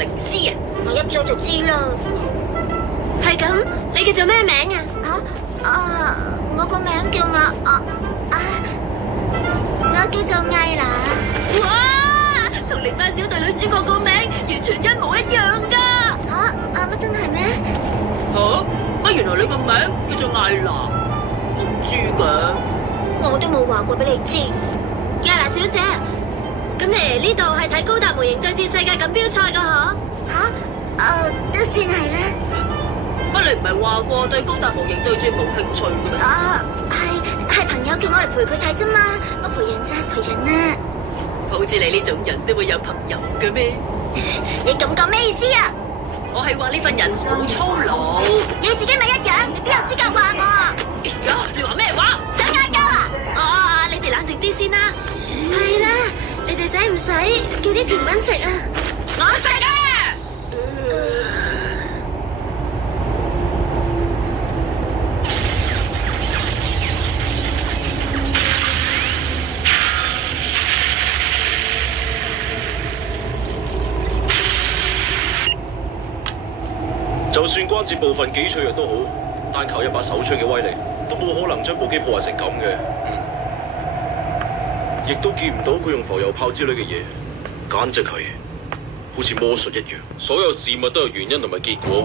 靈師啊？我一早就知啦。係咁，你叫做咩名啊？我個名叫我叫做艾娜。哇，同零八小隊女主角個名完全一模一樣噶。乜真係咩？乜原來你個名叫做艾娜？唔知㗎。我都冇話過俾你知。艾娜小姐，咁你嚟呢度係睇高達模型對戰世界錦標賽噶嗬？都算係啦。乜你唔係話過對高達模型對戰冇興趣嘅咩？係朋友叫我嚟陪佢睇啫嘛，我陪人就係陪人啊。好似你呢種人都會有朋友嘅咩？你咁講咩意思啊？我係話呢份人好粗魯。你自己咪一樣，你邊有資格話我啊？你話咩話？想嗌交啊？你哋冷靜啲先啦。係啦，你哋使唔使叫啲甜品食啊？我食啊！就算關節部分幾脆弱都好，單靠一把手槍嘅威力，都冇可能將部機破壞成咁嘅。亦都見唔到佢用浮油炮之類嘅嘢，簡直係好似魔術一樣。所有事物都有原因同埋結果。